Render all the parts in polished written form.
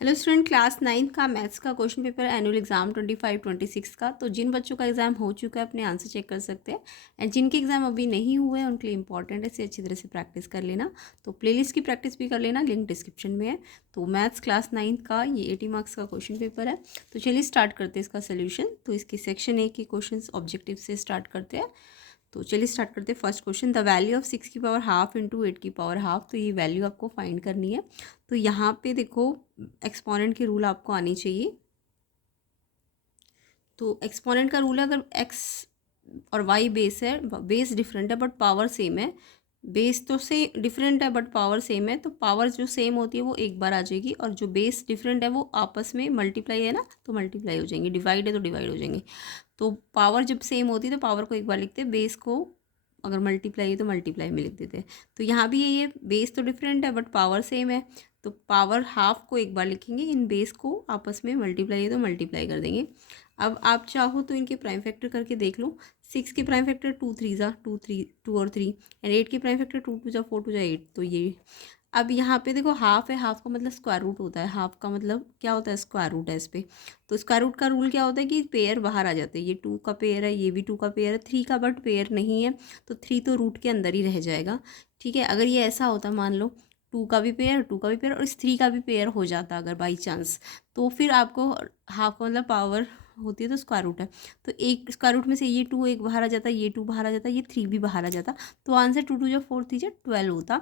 Hello student, class 9 का maths का question paper annual exam 25-26 का। तो जिन बच्चों का एग्जाम हो चुका है अपने आंसर चेक कर सकते हैं, एंड जिनके एग्जाम अभी नहीं हुए हैं उनके लिए इंपॉर्टेंट है, इसे अच्छी तरह से प्रैक्टिस कर लेना। तो प्लेलिस्ट की प्रैक्टिस भी कर लेना, लिंक डिस्क्रिप्शन में है। तो मैथ्स क्लास 9 का ये 80 मार्क्स का क्वेश्चन पेपर है। तो चलिए स्टार्ट करते हैं इसका सोल्यूशन। तो इसकी सेक्शन ए के क्वेश्चन ऑब्जेक्टिव से स्टार्ट करते हैं। तो चलिए स्टार्ट करते हैं। First question, the value of 6 की पावर हाफ इंटू 8 की पावर हाफ। तो ये वैल्यू आपको फाइंड करनी है। तो यहाँ पे देखो, एक्सपोनेंट की रूल आपको आनी चाहिए। तो एक्सपोनेंट का रूल है, अगर एक्स और वाई बेस है, बेस डिफरेंट है बट पावर सेम है। बेस तो से डिफरेंट है बट पावर सेम है, तो पावर जो सेम होती है वो एक बार आ जाएगी, और जो बेस डिफरेंट है वो आपस में मल्टीप्लाई है ना, तो मल्टीप्लाई हो जाएंगे। डिवाइड है तो डिवाइड हो जाएंगे। तो पावर जब सेम होती है तो पावर को एक बार लिखते हैं, बेस को अगर मल्टीप्लाई है तो मल्टीप्लाई में लिख देते हैं। तो यहाँ भी ये बेस तो डिफरेंट है बट पावर सेम है, तो पावर हाफ को एक बार लिखेंगे, इन बेस को आपस में मल्टीप्लाई है तो मल्टीप्लाई कर देंगे। अब आप चाहो तो इनके प्राइम फैक्टर करके देख लो। 6 के प्राइम फैक्टर 2 3 ज़ा 2 3 2 और 3, एंड 8 के प्राइम फैक्टर 2 2 ज़ा 4 2 ज़ा 8। तो ये अब यहाँ पे देखो, हाफ है, हाफ का मतलब स्क्वायर रूट होता है। हाफ का मतलब क्या होता है, स्क्वायर रूट है इस पर। तो स्क्वायर रूट का रूल क्या होता है कि पेयर बाहर आ जाते हैं। ये 2 का पेयर है, ये भी 2 का पेयर है, 3 का बट पेयर नहीं है, तो 3 तो रूट के अंदर ही रह जाएगा। ठीक है, अगर ये ऐसा होता, मान लो 2 का भी पेयर, 2 का भी पेयर और इस 3 का भी पेयर हो जाता अगर बाई चांस, तो फिर आपको हाफ का मतलब पावर होती है तो स्क्वायर रूट है। तो एक स्क्वायर रूट में से ये 2 एक बाहर आ जाता, ये 2 बाहर आ जाता, ये 3 भी बाहर आ जाता, तो आंसर 2 2 जो 4 3 जो 12 होता।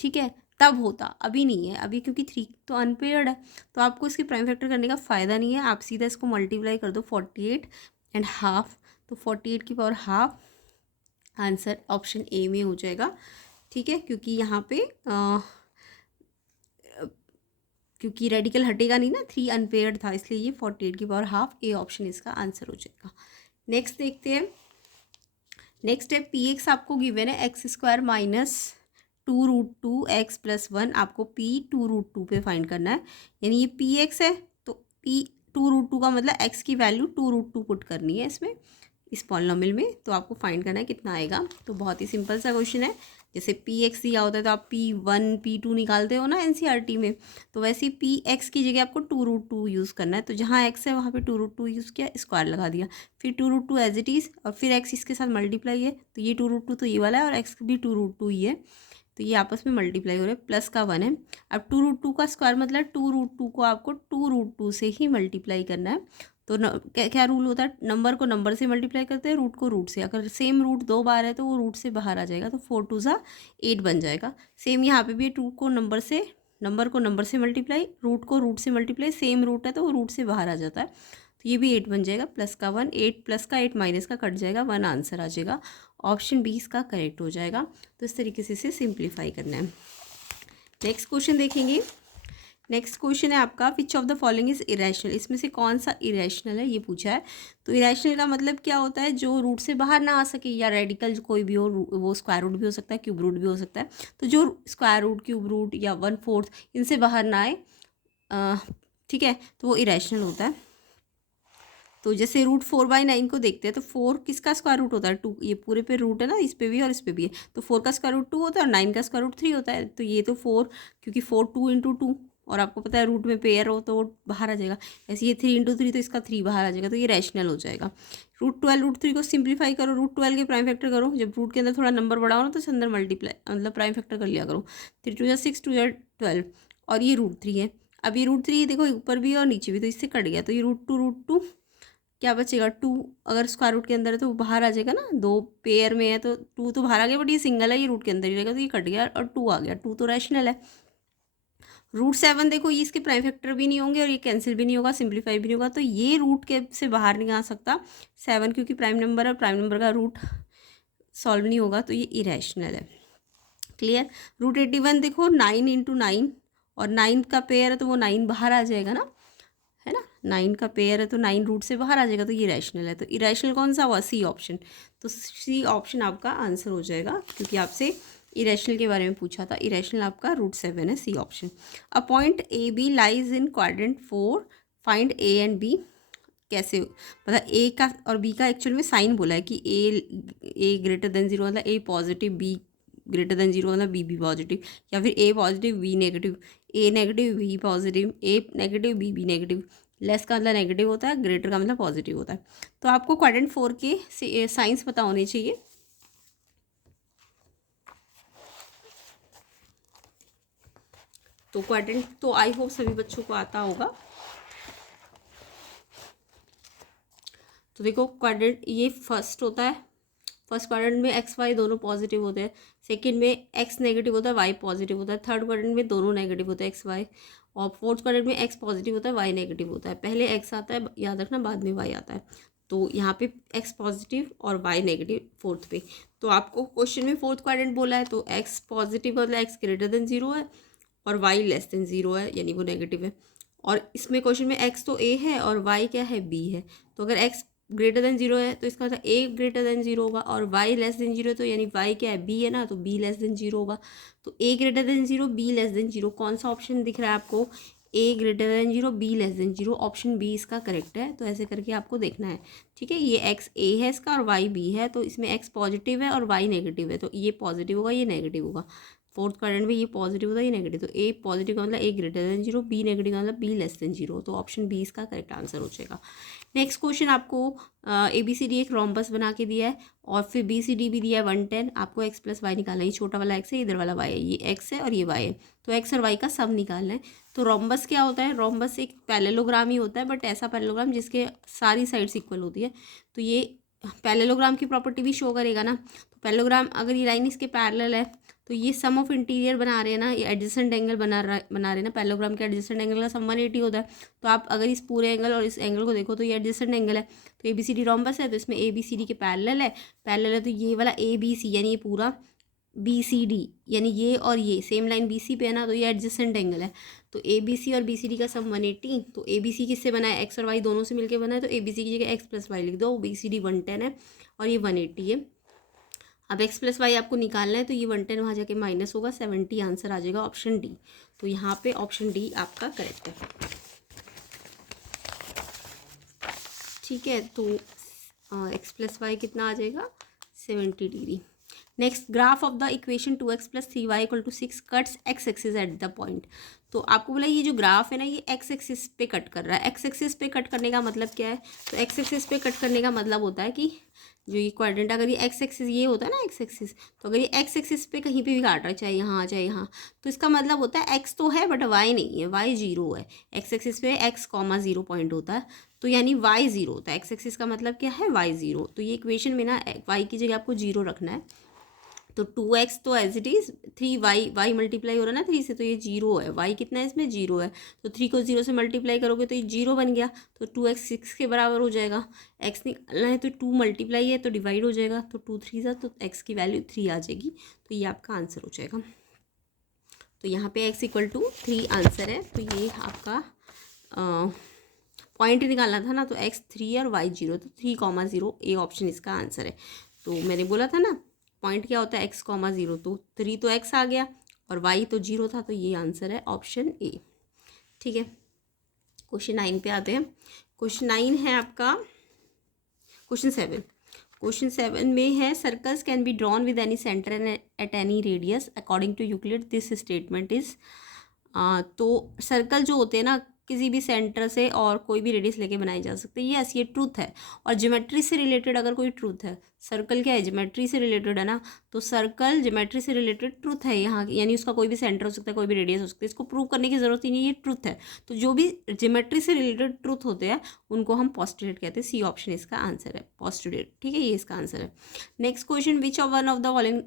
ठीक है, तब होता, अभी नहीं है। अभी क्योंकि 3 तो अनपेयर्ड है, तो आपको इसकी प्राइम फैक्टर करने का फ़ायदा नहीं है। आप सीधा इसको मल्टीप्लाई कर दो 48 एंड हाफ, तो 48 की power half, answer option A में हो जाएगा। ठीक है, क्योंकि यहाँ पे क्योंकि रेडिकल हटेगा नहीं ना, 3 अनपेयर्ड था, इसलिए ये 48 की पावर हाफ, ए ऑप्शन इसका आंसर हो जाएगा। नेक्स्ट देखते हैं। नेक्स्ट है पी एक्स आपको गिवन है एक्स स्क्वायर माइनस 2√2 x+1। आपको पी 2√2 पे फाइंड करना है, यानी ये पी एक्स है, तो पी 2√2 का मतलब एक्स की वैल्यू 2√2 पुट करनी है इसमें, इस पॉलिनॉमियल में। तो आपको फाइंड करना है कितना आएगा। तो बहुत ही सिंपल सा क्वेश्चन है। जैसे पी एक्स दिया होता है तो आप P1 P2 निकालते हो ना एनसीईआरटी में, तो वैसे ही पी एक्स की जगह आपको 2√2 यूज़ करना है। तो जहाँ एक्स है वहाँ पे 2√2 यूज़ किया, स्क्वायर लगा दिया, फिर 2√2 एज इट इज़, और फिर एक्स इसके साथ मल्टीप्लाई है, तो ये 2√2 तो ये वाला है और एक्स भी 2√2 ही है, तो ये आपस में मल्टीप्लाई हो रहे हैं, प्लस का 1 है। अब 2√2 का स्क्वायर मतलब 2√2 को आपको 2√2 से ही मल्टीप्लाई करना है। तो क्या क्या रूल होता है, नंबर को नंबर से मल्टीप्लाई करते हैं, रूट को रूट से। अगर सेम रूट 2 बार है तो वो रूट से बाहर आ जाएगा, तो 4 2 ज़ा 8 बन जाएगा। सेम यहाँ पे भी 2 को नंबर से, नंबर को नंबर से मल्टीप्लाई, रूट को रूट से मल्टीप्लाई, सेम रूट है तो वो रूट से बाहर आ जाता है, तो ये भी 8 बन जाएगा, प्लस का 1, 8 प्लस का 8 माइनस का कट जाएगा, 1 आंसर आ जाएगा। ऑप्शन 20 का करेक्ट हो जाएगा। तो इस तरीके से इसे सिंप्लीफाई करना है। नेक्स्ट क्वेश्चन देखेंगे। नेक्स्ट क्वेश्चन है आपका, which of the following is irrational. इसमें से कौन सा इरेशनल है ये पूछा है। तो इरेशनल का मतलब क्या होता है, जो रूट से बाहर ना आ सके, या रेडिकल कोई भी हो, वो स्क्वायर रूट भी हो सकता है, क्यूब रूट भी हो सकता है। तो जो स्क्वायर रूट, क्यूब रूट या 1/4 इनसे बाहर ना आए, ठीक है, तो वो इरेशनल होता है। तो जैसे √4/9 को देखते हैं, तो 4 किसका स्क्वायर रूट होता है, 2। ये पूरे पे रूट है ना, इस पे भी और इस पे भी है, तो 4 का स्क्वायर रूट 2 होता है और 9 का स्क्वायर रूट 3 होता है। तो ये तो 4, क्योंकि 4 2 इंटू 2, और आपको पता है रूट में पेयर हो तो वो बाहर आ जाएगा। ऐसे ये 3 इंटू 3, तो इसका 3 बाहर आ जाएगा, तो ये रैशनल हो जाएगा। √12 √3 को सिंप्लीफाई करो, √12 के प्राइम फैक्टर करो। जब रूट के अंदर थोड़ा नंबर बढ़ाओ ना, तो इस अंदर मल्टीप्लाई मतलब प्राइम फैक्टर कर लिया करो। 3 2 6 2 12, और ये √3 है। अब ये √3 देखो ऊपर भी और नीचे भी, तो इससे कट गया, तो ये √2 क्या बचेगा, 2। अगर स्क्वायर रूट के अंदर है तो वो बाहर आ जाएगा ना, 2 पेयर में है तो 2 तो बाहर आ गया, बट ये सिंगल है, ये रूट के अंदर ही रहेगा, तो ये कट गया और 2 आ गया। 2 तो रैशनल है। √7 देखो, ये इसके प्राइम फैक्टर भी नहीं होंगे और ये कैंसिल भी नहीं होगा, सिंप्लीफाई भी नहीं होगा, तो ये रूट के से बाहर नहीं आ सकता 7, क्योंकि प्राइम नंबर है, प्राइम नंबर का रूट सॉल्व नहीं होगा, तो ये इरेशनल है। क्लियर। √81 देखो, 9 इंटू 9, और 9 का पेयर है तो वो 9 बाहर आ जाएगा ना, है ना, 9 का पेयर है तो 9 रूट से बाहर आ जाएगा, तो ये रैशनल है। तो इरेशनल कौन सा हुआ, सी ऑप्शन। तो सी ऑप्शन आपका आंसर हो जाएगा, क्योंकि आपसे इरेशनल के बारे में पूछा था। इरेशनल आपका √7 है, C option. A point A B lies in quadrant 4, find A and B. कैसे, मतलब ए का और बी का एक्चुअल में साइन बोला है कि ए ग्रेटर देन 0, मतलब A positive, B greater than zero मतलब बी पॉजिटिव, या फिर A positive B negative, A negative B positive, A negative B negative. Less का मतलब नेगेटिव होता है, ग्रेटर का मतलब पॉजिटिव होता है। तो आपको क्वाड्रेंट 4 के साइंस पता होने चाहिए। तो क्वाड्रेंट तो आई होप सभी बच्चों को आता होगा। तो देखो क्वाड्रेंट ये फर्स्ट होता है, फर्स्ट क्वाड्रेंट में एक्स वाई दोनों पॉजिटिव होते हैं, सेकंड में एक्स नेगेटिव होता है वाई पॉजिटिव होता है, थर्ड क्वाड्रेंट में दोनों नेगेटिव होते हैं एक्स वाई, और फोर्थ क्वाड्रेंट में एक्स पॉजिटिव होता है वाई नेगेटिव होता है। पहले एक्स आता है याद रखना, बाद में वाई आता है। तो यहाँ पे एक्स पॉजिटिव और वाई नेगेटिव फोर्थ पे। तो आपको क्वेश्चन में फोर्थ क्वाड्रेंट बोला है, तो एक्स पॉजिटिव मतलब एक्स ग्रेटर देन जीरो है और वाई लेस देन जीरो है, यानी वो नेगेटिव है। और इसमें क्वेश्चन में एक्स तो ए है और वाई क्या है, बी है। तो अगर एक्स ग्रेटर देन जीरो है तो इसका मतलब ए ग्रेटर देन जीरो होगा, और वाई लेस देन जीरो, तो यानी वाई क्या है, बी है ना, तो बी लेस देन जीरो होगा। तो A greater than zero B less than zero, कौन सा ऑप्शन दिख रहा है आपको, A greater than zero B less than zero, option B इसका करेक्ट है। तो ऐसे करके आपको देखना है, ठीक है। ये एक्स ए है इसका और वाई बी है, तो इसमें एक्स पॉजिटिव है और वाई नेगेटिव है, तो ये पॉजिटिव होगा ये नेगेटिव होगा। फोर्थ क्वाड्रेंट में ये पॉजिटिव होता है ये नेगेटिव, तो ए पॉजिटिव का मतलब A greater than zero, B negative का मतलब बी लेस देन जीरो, तो ऑप्शन बी इसका करेक्ट आंसर हो जाएगा। नेक्स्ट क्वेश्चन आपको ए बी सी डी एक रोम्बस बना के दिया है, और फिर बी सी डी भी दिया है 110। आपको एक्स प्लस वाई निकालना है, ये छोटा वाला एक्स है इधर वाला वाई है, ये एक्स है और ये वाई है, तो एक्स और वाई का सम निकालना है। तो रोम्बस क्या होता है, रोम्बस एक पैरेललोग्राम ही होता है, बट ऐसा पैरेललोग्राम जिसके सारी साइड्स इक्वल होती है। तो ये पैरेललोग्राम की प्रॉपर्टी भी शो करेगा ना। तो पैरेललोग्राम अगर ये लाइन इसके पैरेलल है, तो ये सम ऑफ इंटीरियर बना रहे हैं ना, ये एडजेसेंट एंगल बना रहे हैं ना, पैरेललोग्राम के एडजेसेंट एंगल का सम 180 होता है। तो आप अगर इस पूरे एंगल और इस एंगल को देखो तो ये एडजेसेंट एंगल है, तो A B C D rhombus है, तो इसमें ए बी सी डी के पैरेलल है, तो ये वाला ए बी सी यानी ये पूरा बी सी डी, यानी ये और ये सेम लाइन बी सी पे है ना, तो ये एडजेसेंट एंगल है। तो ए बी सी और बी सी डी का सम 180। तो ए बी सी किससे बना है, एक्स और वाई दोनों से मिलकर बना है, तो ए बी सी की जगह एक्स प्लस वाई लिख दो, बी सी डी 110 है और ये 180 है। अब एक्स प्लस वाई आपको निकालना है, तो ये 110 वहाँ जाके माइनस होगा, 70 आंसर आ जाएगा ऑप्शन डी। तो यहाँ पे ऑप्शन डी आपका करेक्ट है, ठीक है। तो एक्स प्लस वाई कितना आ जाएगा, 70 degree. Next, graph of the equation 2x plus 3y equal to 6 cuts X axis at the point. तो आपको बोला ये जो ग्राफ है ना, ये एक्स एक्सिस पे कट कर रहा है। एक्स एक्सिस पे कट करने का मतलब क्या है, तो एक्स एक्सिस पे कट करने का मतलब होता है कि जो ये क्वाड्रेंट, अगर ये एक्स एक्सिस ये होता है ना एक्स एक्सिस, तो अगर ये एक्स एक्सिस पे कहीं पे भी काट रहा है, चाहे यहाँ चाहे यहाँ, तो इसका मतलब होता है एक्स तो है बट वाई नहीं है, वाई जीरो है। एक्स एक्सिस पे एक्स कॉमा जीरो पॉइंट होता है, तो यानी वाई जीरो होता है। एक्स एक्सिस का मतलब क्या है, वाई जीरो। तो ये इक्वेशन में ना वाई की जगह आपको जीरो रखना है। तो 2x तो as it is, 3y, Y multiply हो रहा है ना 3 से, तो ये जीरो है, y कितना है इसमें, जीरो है। तो 3 को 0 से मल्टीप्लाई करोगे तो ये जीरो बन गया, तो 2x 6 के बराबर हो जाएगा। x निकालना है तो 2 मल्टीप्लाई है तो डिवाइड हो जाएगा, तो 2 3 सा, तो x की वैल्यू 3 आ जाएगी, तो ये आपका आंसर हो जाएगा। तो यहाँ पे x इक्वल टू 3 आंसर है। तो ये आपका पॉइंट निकालना था ना, तो x 3 और y 0, तो 3,0 ए ऑप्शन इसका आंसर है। तो मैंने बोला था ना पॉइंट क्या होता है, x, 0, तो 3 तो x आ गया और y तो 0 था, तो ये आंसर है ऑप्शन ए, ठीक है। क्वेश्चन 9 पे आते हैं। क्वेश्चन 9 है आपका क्वेश्चन 7। क्वेश्चन 7 में है, circles can be drawn with any centre at any radius according to Euclid, this statement is. तो सर्कल जो होते हैं ना, किसी भी सेंटर से और कोई भी रेडियस लेके बनाए जा सकते हैं, यस ये ट्रूथ है। और ज्योमेट्री से रिलेटेड अगर कोई ट्रूथ है, सर्कल क्या है, ज्योमेट्री से रिलेटेड है ना, तो सर्कल ज्योमेट्री से रिलेटेड ट्रूथ है यहाँ, यानी उसका कोई भी सेंटर हो सकता है, कोई भी रेडियस हो सकता है, इसको प्रूव करने की जरूरत ही नहीं, ये ट्रूथ है। तो जो भी ज्योमेट्री से रिलेटेड ट्रूथ होते हैं उनको हम पोस्टुलेट कहते हैं, सी ऑप्शन इसका आंसर है, पोस्टुलेट, ठीक है, ये इसका आंसर है। Next question, which of one of the following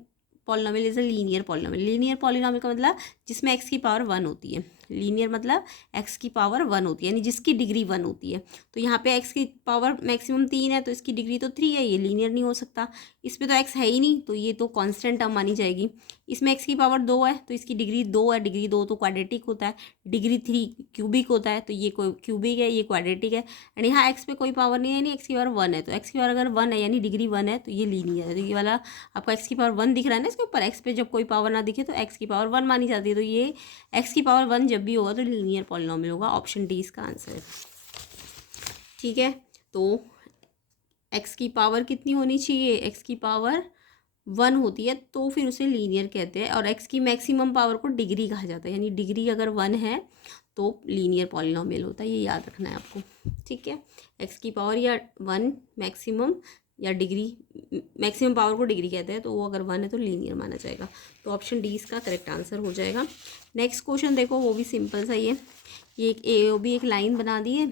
polynomial is a linear polynomial. Linear polynomial का मतलब जिसमें x की पावर 1 होती है, लीनियर मतलब x की पावर 1 होती है, यानी जिसकी डिग्री 1 होती है। तो यहाँ पे x की पावर मैक्सिमम 3 है, तो इसकी डिग्री तो 3 है, ये लीनियर नहीं हो सकता। इसमें तो x है ही नहीं, तो ये तो कांस्टेंट टर्म मानी जाएगी। इसमें x की पावर 2 है, तो इसकी डिग्री 2 है, डिग्री 2 तो क्वाड्रेटिक होता है। डिग्री 3 क्यूबिक होता है, तो ये कोई क्यूबिक है, ये क्वाड्रेटिक है। एंड यहाँ x पे कोई पावर नहीं है, यानी x की पावर 1 है, तो x की पावर अगर 1 है यानी डिग्री 1 है, तो ये लीनियर है। तो ये वाला आपको x की पावर 1 दिख रहा है ना इसके ऊपर, x पे जब कोई पावर ना दिखे तो x की पावर 1 मानी जाती है, तो ये x की पावर 1 जब भी होगा तो लीनियर पॉलिनोमियल होगा, ऑप्शन डी इसका आंसर है, ठीक है। तो x की पावर कितनी होनी चाहिए, x की पावर 1 होती है तो फिर उसे लीनियर कहते हैं, और x की मैक्सिमम पावर को डिग्री कहा जाता है, यानी डिग्री अगर 1 है तो लीनियर पॉलिनोमियल होता है, ये याद रखना है आपको, ठीक है। x की पावर या 1 मैक्सिमम या डिग्री, मैक्सिमम पावर को डिग्री कहते हैं, तो वो अगर 1 है तो लीनियर माना जाएगा। तो ऑप्शन डी इसका करेक्ट आंसर हो जाएगा। नेक्स्ट क्वेश्चन देखो, वो भी सिंपल सा ही है। ये एक ए ओ बी एक लाइन बना दी है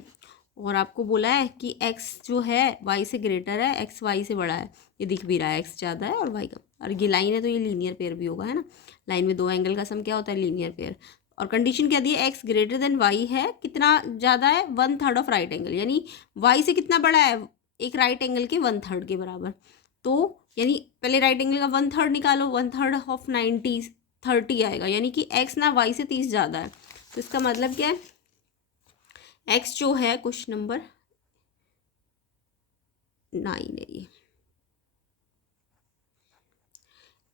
और आपको बोला है कि x जो है y से ग्रेटर है, x y से बड़ा है, ये दिख भी रहा है, x ज़्यादा है और y कम, और ये लाइन है तो ये लीनियर पेयर भी होगा, है ना। लाइन में दो एंगल का सम क्या होता है, लीनियर पेयर। और कंडीशन क्या दी है, x ग्रेटर देन y है, कितना ज़्यादा है, 1/3 ऑफ राइट एंगल, यानी y से कितना बड़ा है, एक राइट एंगल के 1/3 के बराबर। तो यानी पहले राइट एंगल का 1/3 निकालो, 1/3 ऑफ 90 30 आएगा, यानी कि x ना y से 30 ज़्यादा है। तो इसका मतलब क्या है, x जो है क्वेश्चन नंबर 9 है ये,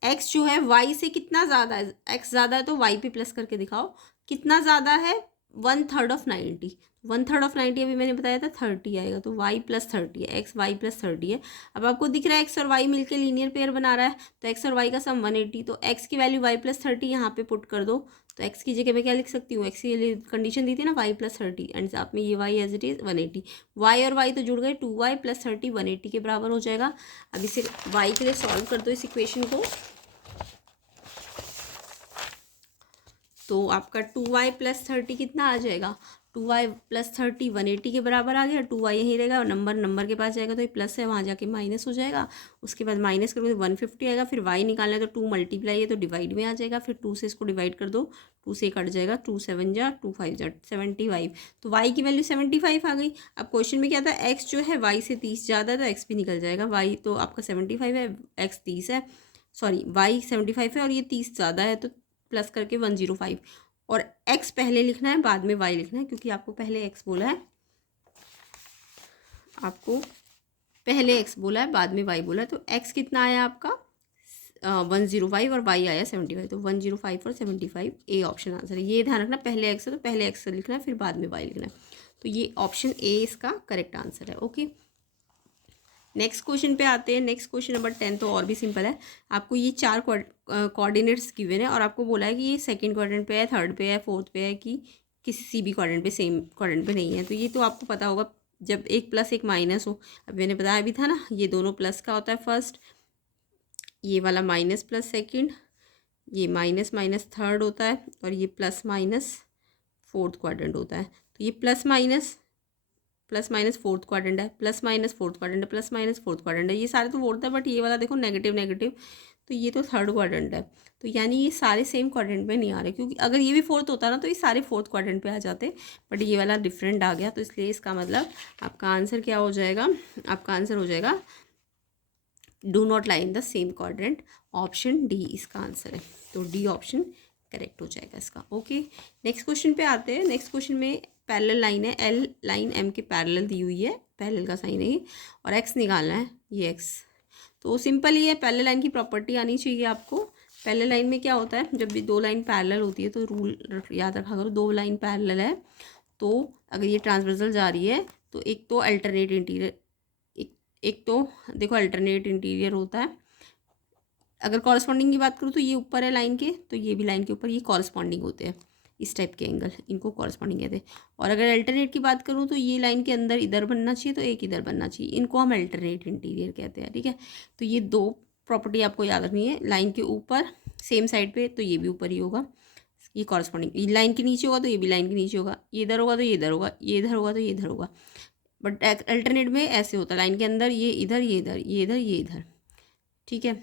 x जो है y से कितना ज़्यादा है, x ज़्यादा है तो y पे प्लस करके दिखाओ, कितना ज़्यादा है, 1/3 ऑफ 90, 1/3 ऑफ 90 अभी मैंने बताया था 30 आएगा, तो y प्लस 30 है, x y प्लस 30 है। अब आपको दिख रहा है x और y मिलके लीनियर पेयर बना रहा है, तो x और y का सम 180, तो x की वैल्यू y प्लस 30 यहाँ पे पुट कर दो, तो x की जगह मैं क्या लिख सकती हूँ, x की लिए कंडीशन दी थी ना y प्लस 30, एंड साथ में ये y as it is 180, y और y तो जुड़ गए, 2y प्लस 30 180 के बराबर हो जाएगा। अब इसे y के लिए सॉल्व कर दो इस इक्वेशन को, तो आपका 2y प्लस 30 कितना आ जाएगा, 2y प्लस 30 180 के बराबर आ गया, 2y यहीं रहेगा और नंबर के पास जाएगा तो ये प्लस है, वहाँ जाके माइनस हो जाएगा, उसके बाद माइनस करोगे तो 150 आएगा, फिर y निकालना है तो 2 मल्टीप्लाई है तो डिवाइड में आ जाएगा, फिर 2 से इसको डिवाइड कर दो, 2 से कट जाएगा, 2 7 जा 2 5 जा 75, तो y की वैल्यू 75 आ गई। अब क्वेश्चन में क्या था, x जो है y से 30 ज़्यादा है तो x भी निकल जाएगा, y तो आपका 75 है, x 30 है, सॉरी y 75 है और ये 30 ज़्यादा है, तो प्लस करके 105, और x पहले लिखना है बाद में y लिखना है, क्योंकि आपको पहले x बोला है, आपको पहले x बोला है बाद में y बोला है, तो x कितना आया आपका 105 और y आया 75, तो 105 और 75 ए ऑप्शन आंसर है। ये ध्यान रखना, पहले x है तो पहले x लिखना है, फिर बाद में y लिखना है, तो ये ऑप्शन ए इसका करेक्ट आंसर है। ओके, नेक्स्ट क्वेश्चन पे आते हैं। नेक्स्ट क्वेश्चन नंबर 10 तो और भी सिंपल है। आपको ये 4 कोऑर्डिनेट्स गिवन है और आपको बोला है कि ये सेकंड क्वाड्रेंट पे है, थर्ड पे है, फोर्थ पे है, कि किसी भी क्वाड्रेंट पे, सेम क्वाड्रेंट पे नहीं है। तो ये तो आपको पता होगा, जब एक प्लस एक माइनस हो, अब मैंने बताया भी था ना, ये दोनों प्लस का होता है फर्स्ट, ये वाला माइनस प्लस सेकेंड, ये माइनस माइनस थर्ड होता है, और ये प्लस माइनस फोर्थ क्वाड्रेंट होता है। तो ये प्लस माइनस फोर्थ क्वाड्रेंट है, प्लस माइनस फोर्थ क्वाड्रेंट है, प्लस माइनस फोर्थ क्वाड्रेंट है, ये सारे तो फोर्थ है, बट ये वाला देखो नेगेटिव नेगेटिव, तो ये तो थर्ड क्वाड्रेंट है। तो यानी ये सारे सेम क्वाड्रेंट में नहीं आ रहे, क्योंकि अगर ये भी फोर्थ होता ना तो ये सारे फोर्थ क्वाड्रेंट पे आ जाते, बट ये वाला डिफरेंट आ गया, तो इसलिए इसका मतलब आपका आंसर क्या हो जाएगा, आपका आंसर हो जाएगा do not lie in the same quadrant, option D इसका आंसर है। तो डी ऑप्शन करेक्ट हो जाएगा इसका। ओके, नेक्स्ट क्वेश्चन पे आते हैं। नेक्स्ट क्वेश्चन में पैरेलल लाइन है, एल लाइन एम के पैरेलल दी हुई है, पैरेलल का साइन है ये, और एक्स निकालना है, ये एक्स। तो सिंपल ही है, पैरेलल लाइन की प्रॉपर्टी आनी चाहिए आपको। पैरेलल लाइन में क्या होता है, जब भी दो लाइन पैरेलल होती है तो रूल याद रखा करो, दो लाइन पैरेलल है तो अगर ये ट्रांसवर्सल जा रही है तो एक तो अल्टरनेट इंटीरियर, एक तो देखो अल्टरनेट इंटीरियर होता है। अगर कॉरस्पॉन्डिंग की बात करूँ तो ये ऊपर है लाइन के, तो ये भी लाइन के ऊपर, ये कॉरस्पॉन्डिंग होते हैं, इस टाइप के एंगल, इनको कॉरस्पॉन्डिंग कहते हैं। और अगर अल्टरनेट की बात करूँ तो ये लाइन के अंदर इधर बनना चाहिए तो एक इधर बनना चाहिए, इनको हम अल्टरनेट इंटीरियर कहते हैं, ठीक है। तो ये दो प्रॉपर्टी आपको याद रखनी है, लाइन के ऊपर सेम साइड पे तो ये भी ऊपर ही होगा, ये कॉरस्पॉन्डिंग, लाइन के नीचे होगा तो ये भी लाइन के नीचे होगा, ये इधर होगा तो ये इधर होगा, ये इधर होगा तो ये इधर होगा। बट अल्टरनेट में ऐसे होता है, लाइन के अंदर ये इधर, ये इधर, ये इधर, ये इधर, ठीक है।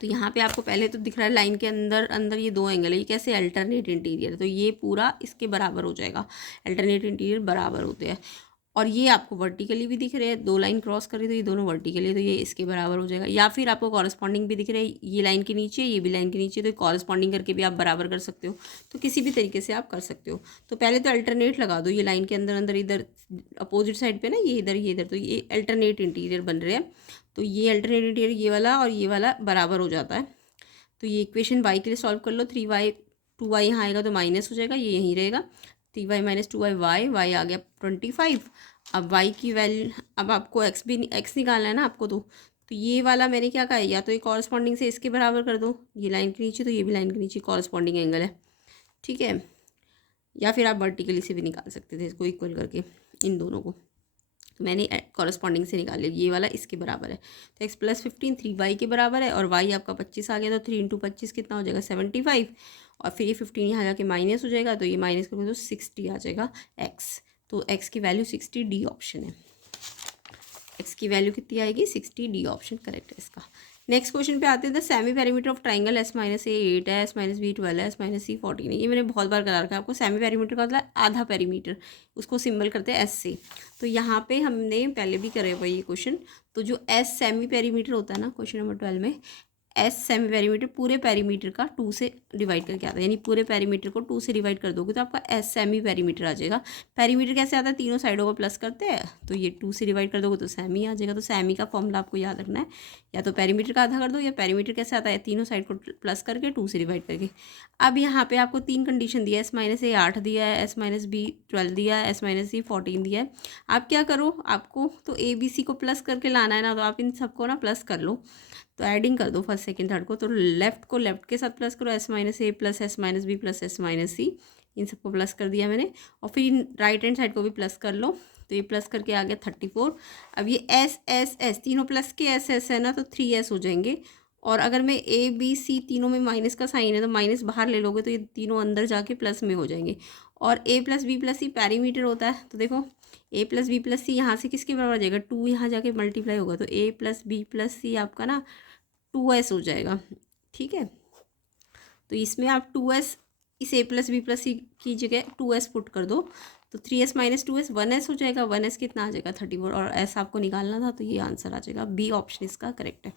तो यहाँ पे आपको पहले तो दिख रहा है लाइन के अंदर अंदर ये दो एंगल है, ये कैसे अल्टरनेट इंटीरियर, तो ये पूरा इसके बराबर हो जाएगा, अल्टरनेट इंटीरियर बराबर होते हैं। और ये आपको वर्टिकली भी दिख रहे हैं, दो लाइन क्रॉस करी तो ये दोनों वर्टिकली, तो ये इसके बराबर हो जाएगा। या फिर आपको कॉरस्पॉन्डिंग भी दिख रहे हैं, ये लाइन के नीचे, ये भी लाइन के नीचे, तो कॉरस्पॉन्डिंग करके भी आप बराबर कर सकते हो, तो किसी भी तरीके से आप कर सकते हो। तो पहले तो अल्टरनेट लगा दो, ये लाइन के अंदर अंदर इधर अपोजिट साइड पे ना, ये इधर, तो ये अल्टरनेट इंटीरियर बन रहे हैं। तो ये अल्टरनेट इंटीरियर ये वाला और ये वाला बराबर हो जाता है। तो ये इक्वेशन y के लिए सॉल्व कर लो, 3y 2y यहाँ आएगा तो माइनस हो जाएगा, ये यहीं रहेगा, 3y माइनस 2y y आ गया 25। अब y की वैल्यू, अब आपको x निकालना है ना आपको, तो तो ये वाला मैंने क्या कहा, या तो ये कॉरस्पॉन्डिंग से इसके बराबर कर दो, ये लाइन के नीचे, तो ये भी लाइन के नीचे कॉरस्पॉन्डिंग एंगल है, ठीक है। या फिर आप वर्टिकली से भी निकाल सकते थे इसको इक्वल करके इन दोनों को। मैंने कॉरस्पॉन्डिंग से निकाल लिया, ये वाला इसके बराबर है, तो एक्स प्लस 15 3y के बराबर है, और y आपका 25 आ गया, तो 3 × 25 कितना हो जाएगा 75, और फिर ये 15 यहाँ जाके माइनस हो जाएगा, तो ये माइनस करोगे तो 60 आ जाएगा x। तो x की वैल्यू 60, डी ऑप्शन है। x की वैल्यू कितनी आएगी 60, डी ऑप्शन करेक्ट है इसका। नेक्स्ट क्वेश्चन पे आते हैं, the semi perimeter of triangle S minus A 8 है, एस माइनस बी 12 है, एस माइनस सी 14 है। ये मैंने बहुत बार करा रखा है आपको। सेमी पेरीमीटर का मतलब आधा पेरीमीटर, उसको सिंबल करते हैं एस से। तो यहाँ पे हमने पहले भी करे हुआ ये क्वेश्चन। तो जो एस सेमी पेरीमीटर होता है ना क्वेश्चन नंबर 12 में, एस सेमी पेरीमीटर पूरे पेरीमीटर का 2 से डिवाइड करके आता है, यानी पूरे पेरीमीटर को 2 से डिवाइड कर दोगे तो आपका एस सेमी पेरीमीटर आ जाएगा। पेरीमीटर कैसे आता है, तीनों साइडों को प्लस करते हैं, तो ये 2 से डिवाइड कर दोगे तो सेमी आ जाएगा। तो सेमी का फॉर्मूला आपको याद रखना है, या तो पेरीमीटर का आधा कर दो, या पेरीमीटर कैसे आता है, तीनों साइड को प्लस करके 2 से डिवाइड करके। अब यहाँ पे आपको 3 कंडीशन दिया है, एस माइनस ए 8 दिया है, एस माइनस बी 12 दिया है, एस माइनस सी 14 दिया है। आप क्या करो, आपको तो ए बी सी को प्लस करके लाना है ना, तो आप इन सबको ना प्लस कर लो, तो ऐडिंग कर दो फर्स्ट सेकंड थर्ड को। तो लेफ्ट को लेफ्ट के साथ प्लस करो, S minus A plus S minus B plus S minus C, इन सबको प्लस कर दिया मैंने। और फिर राइट हैंड साइड को भी प्लस कर लो, तो ये प्लस करके आ गया 34। अब ये एस एस एस तीनों प्लस के एस एस है ना, तो 3s हो जाएंगे। और अगर मैं ए बी सी तीनों में माइनस का साइन है, तो माइनस बाहर ले लोगे तो ये तीनों अंदर जाके प्लस में हो जाएंगे। और ए प्लस बी प्लस सी पेरीमीटर होता है, तो देखो ए प्लस बी प्लस सी यहाँ से किसके बराबर आ जाएगा, 2 यहाँ जाके मल्टीप्लाई होगा, तो ए प्लस बी प्लस सी आपका ना 2s हो जाएगा, ठीक है। तो इसमें आप 2s, इस a प्लस बी प्लस सी की जगह 2s पुट कर दो, तो 3s माइनस 2s 1s हो जाएगा। 1s कितना आ जाएगा 34, और s आपको निकालना था, तो ये आंसर आ जाएगा, बी ऑप्शन इसका करेक्ट है।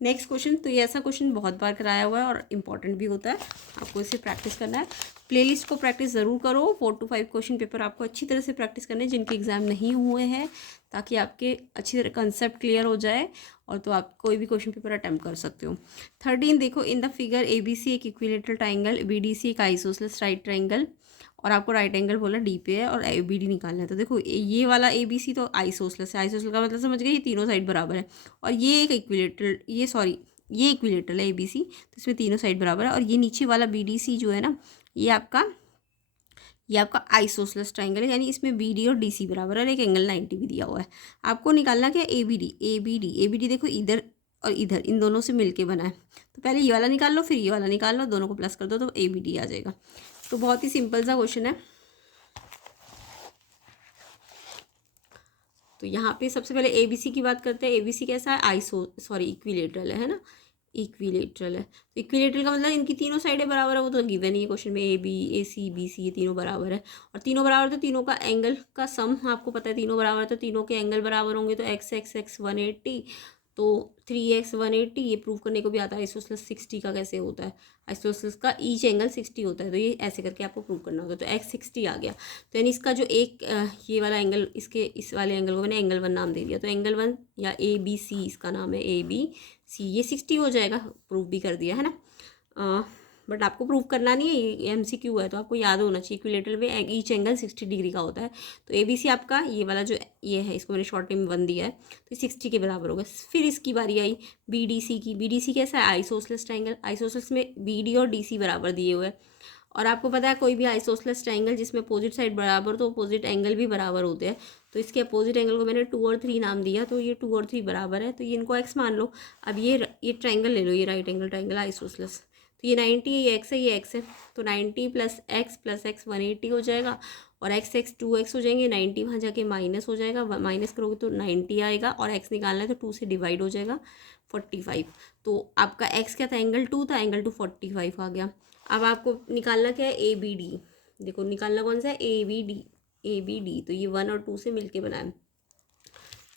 नेक्स्ट क्वेश्चन, तो ये ऐसा क्वेश्चन बहुत बार कराया हुआ है और इम्पॉर्टेंट भी होता है, आपको इसे प्रैक्टिस करना है। प्लेलिस्ट को प्रैक्टिस ज़रूर करो। 4 to 5 क्वेश्चन पेपर आपको अच्छी तरह से प्रैक्टिस करने हैं, जिनके एग्ज़ाम नहीं हुए हैं, ताकि आपके अच्छी तरह कंसेप्ट क्लियर हो जाए, और तो आप कोई भी क्वेश्चन पेपर अटैम्प्ट कर सकते हो। 13 देखो, in the figure A B C एक equilateral triangle, B D C एक आइसोसेलेस राइट ट्राइंगल, और आपको राइट एंगल बोला डी पे है, और ए बी डी निकालना है। तो देखो ये वाला ए बी सी तो आइसोसेलेस है, आइसोसेलेस का मतलब समझ गए, ये तीनों साइड बराबर है। और ये एक इक्विलेटरल, ये इक्विलेटरल है ए बी सी, तो इसमें तीनों साइड बराबर है। और ये नीचे वाला बी डी सी जो है ना, ये आपका आइसोसेलेस ट्राइंगल है, यानी इसमें बी डी और डी सी बराबर है, और एक एंगल 90 भी दिया हुआ है। आपको निकालना क्या, ए बी डी देखो इधर और इधर इन दोनों से मिलके बना है, तो पहले ये वाला निकाल लो, फिर ये वाला निकाल लो, दोनों को प्लस कर दो, तो ए बी डी आ जाएगा। तो बहुत ही सिंपल सा क्वेश्चन है। तो यहाँ पे सबसे पहले ए बी सी की बात करते हैं। ए बी सी कैसा है, इक्विलेटरल है ना, इक्विलेटरल है। तो इक्विलेटरल का मतलब इनकी तीनों साइडें बराबर है, वो तो गिवन ही है क्वेश्चन में, ए सी बी सी ये तीनों बराबर है। और तीनों बराबर, तो तीनों का एंगल का सम आपको पता है, तीनों बराबर है, तो तीनों के एंगल बराबर होंगे, तो एक्स एक्स एक्स 180, तो 3x 180। ये प्रूव करने को भी आता है आइसोसेलेस 60 का कैसे होता है, आइसोसेलेस का ईच एंगल 60 होता है, तो ये ऐसे करके आपको प्रूव करना होगा। तो x 60 आ गया, तो यानी इसका जो एक ये वाला एंगल, इस वाले एंगल को मैंने एंगल 1 नाम दे दिया, तो एंगल 1 या ए बी सी इसका नाम है, ए बी सी, ये 60 हो जाएगा, प्रूव भी कर दिया है ना। बट आपको प्रूव करना नहीं है, ये MCQ है, तो आपको याद होना चाहिए इक्विलेटरल में ईच एंगल 60 डिग्री का होता है। तो ABC आपका ये वाला जो ये है, इसको मैंने शॉर्ट में 1 दिया है, तो 60 के बराबर होगा। फिर इसकी बारी आई BDC की। BDC कैसा है, आइसोसेलेस ट्राइंगल। आइसोसेलेस में BD और DC बराबर दिए हुए हैं, और आपको पता है कोई भी आइसोसेलेस ट्राइंगल जिसमें अपोजिट साइड बराबर, तो अपोजिट एंगल भी बराबर होते हैं। तो इसके अपोजिट एंगल को मैंने 2 और 3 नाम दिया, तो ये 2 और 3 बराबर है, तो ये इनको x मान लो। अब ये ट्राइंगल ले लो, ये राइट एंगल ट्राइंगल आइसोसेलेस, तो ये 90 है, ये x है, तो 90 + x 180 हो जाएगा, और x 2x हो जाएंगे, 90 वहाँ जाके माइनस हो जाएगा, माइनस करोगे तो 90 आएगा, और x निकालना है तो 2 से डिवाइड हो जाएगा 45। तो आपका x क्या था, एंगल 2 था, एंगल 2 45 आ गया। अब आपको निकालना क्या है, ए बी डी। देखो निकालना कौन सा है, ए बी डी, तो ये 1 और 2 से मिलके बना है,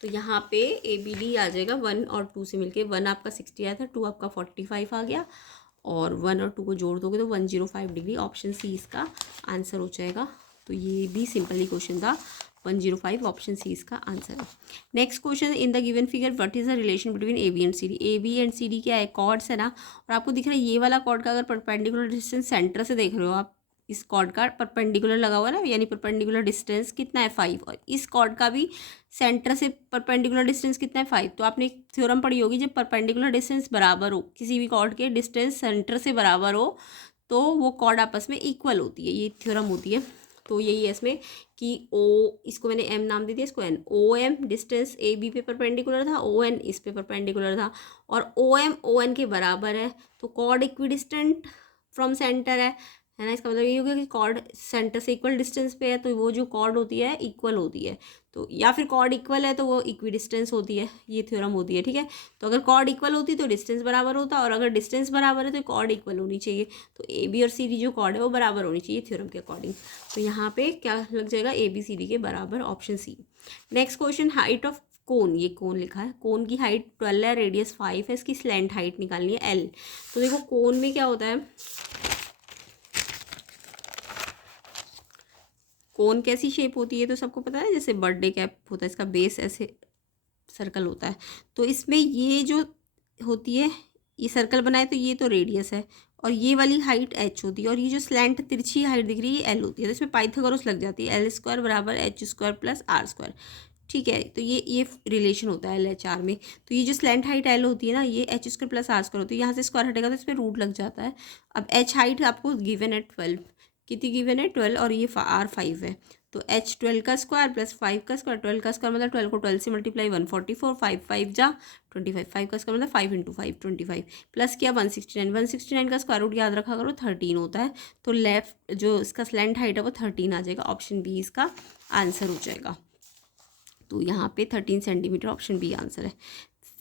तो यहाँ पे ए बी डी आ जाएगा 1 और 2 से मिलके। 1 आपका 60 आया था, 2 आपका 45 आ गया, और 1 और 2 को जोड़ दोगे तो 105 डिग्री, ऑप्शन सी इसका आंसर हो जाएगा। तो ये भी सिंपल ही क्वेश्चन था, 105 ऑप्शन सी इसका आंसर है। Next question, in the given figure what is the relation between A B and C D. A B and C D क्या है, कॉर्ड्स है ना, और आपको दिख रहा है ये वाला कॉर्ड का अगर परपेंडिकुलर डिस्टेंस सेंटर से देख रहे हो आप, इस कॉर्ड का परपेंडिकुलर लगा हुआ है ना, यानी परपेंडिकुलर डिस्टेंस कितना है 5, और इस कॉर्ड का भी सेंटर से परपेंडिकुलर डिस्टेंस कितना है 5। तो आपने एक थ्योरम पढ़ी होगी, जब परपेंडिकुलर डिस्टेंस बराबर हो, किसी भी कॉर्ड के डिस्टेंस सेंटर से बराबर हो तो वो कॉर्ड आपस में इक्वल होती है, ये थ्योरम होती है। तो यही है इसमें कि ओ, इसको मैंने एम नाम दे दिया, इसको N. O M distance A B पे परपेंडिकुलर था, ओ एन इस पे परपेंडिकुलर था, और ओ एम ओ एन के बराबर है, तो कॉर्ड इक्विडिस्टेंट फ्रॉम सेंटर है ना। इसका मतलब ये होगा कि कॉर्ड सेंटर से इक्वल डिस्टेंस पे है, तो वो जो कॉर्ड होती है इक्वल होती है। तो या फिर कॉर्ड इक्वल है तो वो इक्विडिस्टेंस होती है, ये थ्योरम होती है, ठीक है। तो अगर कॉर्ड इक्वल होती तो डिस्टेंस बराबर होता, और अगर डिस्टेंस बराबर है तो कॉर्ड इक्वल होनी चाहिए। तो ए बी और सी डी जो कॉर्ड है वो बराबर होनी चाहिए थ्योरम के अकॉर्डिंग। तो यहाँ पे क्या लग जाएगा, ए बी सी डी के बराबर, option C. Next question, height of cone, ये कोन लिखा है, कोन की हाइट 12 है, रेडियस 5 है, इसकी स्लैंट हाइट निकालनी है एल। तो देखो कोन में क्या होता है, कोन कैसी शेप होती है तो सबको पता है, जैसे बर्थडे कैप होता है, इसका बेस ऐसे सर्कल होता है। तो इसमें ये जो होती है, ये सर्कल बनाए तो ये तो रेडियस है, और ये वाली हाइट एच होती है, और ये जो स्लैंट तिरछी हाइट दिख रही है ये एल होती है। तो इसमें पाइथागोरस लग जाती है, एल स्क्वायर बराबर H square plus R square, ठीक है। तो ये रिलेशन होता है एल एच आर में। तो ये जो स्लैंट हाइट एल होती है ना, ये H square plus R square होती है, यहाँ से स्क्वायर हटेगा तो इस पर रूट लग जाता है। अब एच हाइट आपको गिवन है 12, कितनी गिवन है 12, और ये आर 5 है। तो एच 12 का स्क्वायर प्लस 5 का स्क्वायर, 12 का स्क्वायर मतलब 12 को 12 से मल्टीप्लाई 144, 5 5 जा 25, 5 का स्क्वायर मतलब 5 इंटू 5 25, प्लस किया 169, 169 का स्क्वायर रूट याद रखा करो 13 होता है। तो लेफ्ट जो इसका स्लैंट हाइट है वो 13 आ जाएगा, ऑप्शन बी इसका आंसर हो जाएगा। तो यहाँ पे 13 सेंटीमीटर, ऑप्शन बी आंसर है।